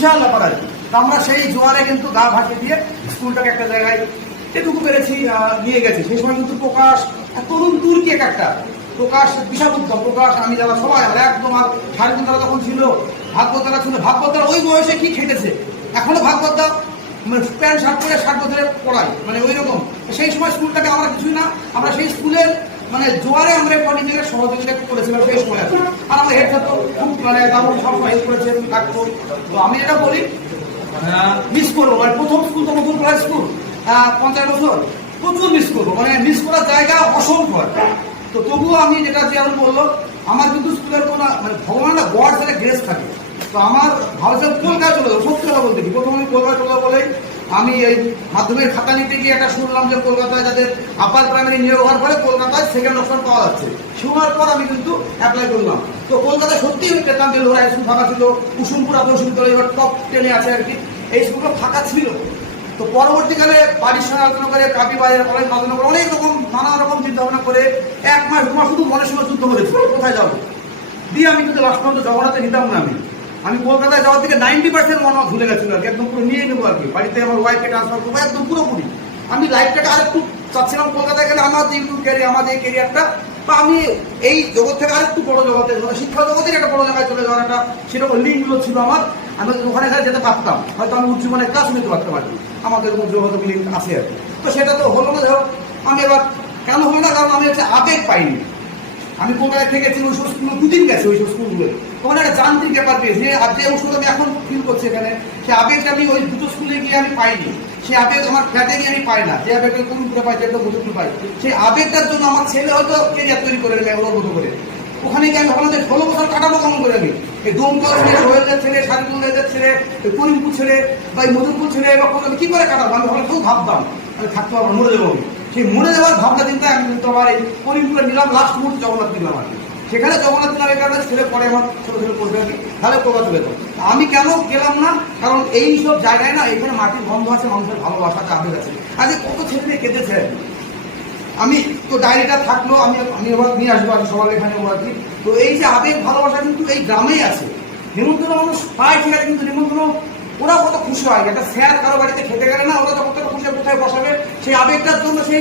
বিশাল ব্যাপার আর কি। আমরা সেই জোয়ারে কিন্তু গা ভাসিয়ে দিয়ে স্কুলটাকে একটা জায়গায় এটুকু পেরেছি নিয়ে গেছি। সেই সময় কিন্তু প্রকাশ তরুণ তুর্কি এক একটা। প্রকাশ বিশাল উদ্যম প্রকাশ আমি যারা সবাই আমরা একদম আর স্বাধীনতা তখন ছিল, ভাগবতারা ছিল, ভাগবতারা ওই বয়সে কি খেটেছে? এখনও ভাগবতা মানে প্যান্ট, শার্ট পরে ষাট বছরে পড়াই মানে ওই রকম। সেই সময় স্কুলটাকে আমরা কিছুই না, আমরা সেই স্কুলের মানে জোয়ারে আমরা কটি থেকে সহযোগিতা করেছিলাম সেই সময় আর কি। আর আমার হেড স্যার তো খুব মানে দারুণ সব হেল্প করেছেন ডাক্তার তো আমি এটা বলি মিস করব। মানে প্রথম স্কুল তো নতুন কলেজ স্কুল পঞ্চাশ বছর। প্রচুর মিস করব। মানে মিস করার জায়গা অসংখ্য। তো তবুও আমি যেটা যেমন বলল আমার কিন্তু স্কুলের কোনো মানে ভগবানের গড সেটা গ্রেস থাকে। তো আমার ভাবছিলাম কলকাতা চলে যাব সত্যি কথা বলতে কি? প্রথম আমি কলকাতায় চলে বলেই আমি এই মাধ্যমিক খাতা নিতে গিয়ে একটা শুনলাম যে কলকাতায় যাদের আপার প্রাইমারি নিয়োগ হওয়ার পরে কলকাতায় সেকেন্ড অপশন পাওয়া যাচ্ছে। শোনার পর আমি কিন্তু অ্যাপ্লাই করলাম। তো কলকাতায় সত্যি আমি পেতাম যে লোহার স্কুল ফাঁকা ছিল, কুসুমপুর আদর্শ এবার টপ টেনে আছে আর কি। এই স্কুলগুলো ফাঁকা ছিল। তো পরবর্তীকালে বাড়ির সঙ্গে আলোচনা করে কাপি বাজার কলেজ আলোচনা করে অনেক রকম নানা রকম চিন্তা ভাবনা করে এক মাস, দু মাস শুধু মনের সঙ্গে যুদ্ধ করেছি কোথায় যাব? দিয়ে আমি কিন্তু লাস্ট পর্যন্ত জগন্নাথে নিতাম না আমি আমি কলকাতায় যাওয়ার থেকে নাইনটি পার্সেন্ট মনে ভুলে গেছিল আর কি, একদম পুরো নিয়ে নেব আর কি। বাড়িতে আমার ওয়াইফকে ট্রান্সফার করব, একদম পুরোপুরি। আমি লাইফটাকে আরেকটু চাচ্ছিলাম কলকাতায় গেলে আমার যে ইউটিউব ক্যারিয়ার আমার যে ক্যারিয়ারটা বা আমি এই জগৎ থেকে আরেকটু বড় জগতে মানে শিক্ষা জগতের একটা বড় জায়গায় চলে যাওয়ার একটা সেরকম লিঙ্কগুলো ছিল আমার। আমি ওখানে যেতে পারতাম, হয়তো আমি উচ্চ মানে ক্লাস নিতে পারতাম আর কি। আমাদের হয়তো লিঙ্ক আছে আর কি। তো সেটা তো হলো না ধরো আমি এবার কেন হলো না, কারণ আমি হচ্ছে আবেগ পাইনি। আমি কলকাতায় থেকেছি, ওই সব দুদিন গেছে ওই সব স্কুলগুলো। ওখানে একটা যান্ত্রিক ব্যাপার পেয়েছি আর যে ওষুধ আমি এখন ফিল করছি এখানে, সে আবেগটা আমি ওই দুটো স্কুলে গিয়ে আমি পাইনি। সেই আবেগ আমার ফ্ল্যাটে গিয়ে আমি পাই না। যে আবেগটা কোন করে পাই যেটা বুঝতে পাই। সেই আবেগটার জন্য আমার ছেলে হয়তো কেরিয়ার তৈরি করে নেবে ওর মতো করে। ওখানে গিয়ে আমি ভাবলাম যে ষোলো বছর কাটাবো কেমন করে আমি? এই দমকল ছেলে সোহেলের ছেলে শারিকুল্লাদের ছেলে করিমপুর ছেলে, বা এই মধুপুর ছেলে, বা কোনো কি করে কাটাবো? আমি ভাবলাম খুব ভাবতাম আমি থাকতে পারব মরে যাব আমি। সেই মরে যাওয়ার ভাবনা চিন্তা আমি কিন্তু আমার এই করিমপুরে নিলাম লাস্ট মুহূর্তে জগন্নাথ নিলাম আর সেখানে জগন্নাথ নিলাম এই কারণে ছেলে পরে আমার ছোট ছেলে পড়বে আর কি। তাহলে কলকাতা চলে যেত আমি কেন গেলাম না? কারণ এই সব জায়গায় না এখানে মাটির গন্ধ আছে, মানুষের ভালোবাসা আবেগ আছে। আজকে কত ছেলে কেঁদেছে? আমি তো ডায়েরিটা থাকল, আমি আমি এবার নিয়ে আসব আর সবার এখানে আর কি। তো এই যে আবেগ, ভালোবাসা কিন্তু এই গ্রামেই আছে। নিমন্ত্রণ মানুষ পায়, ঠিক আছে, কিন্তু নিমন্ত্রণ ওরা কত খুশি হয়? একটা স্যার কারও বাড়িতে খেতে গেলে না, ওরা তো কতটা খুশি কোথায় বসাবে? সেই আবেগটার জন্য সেই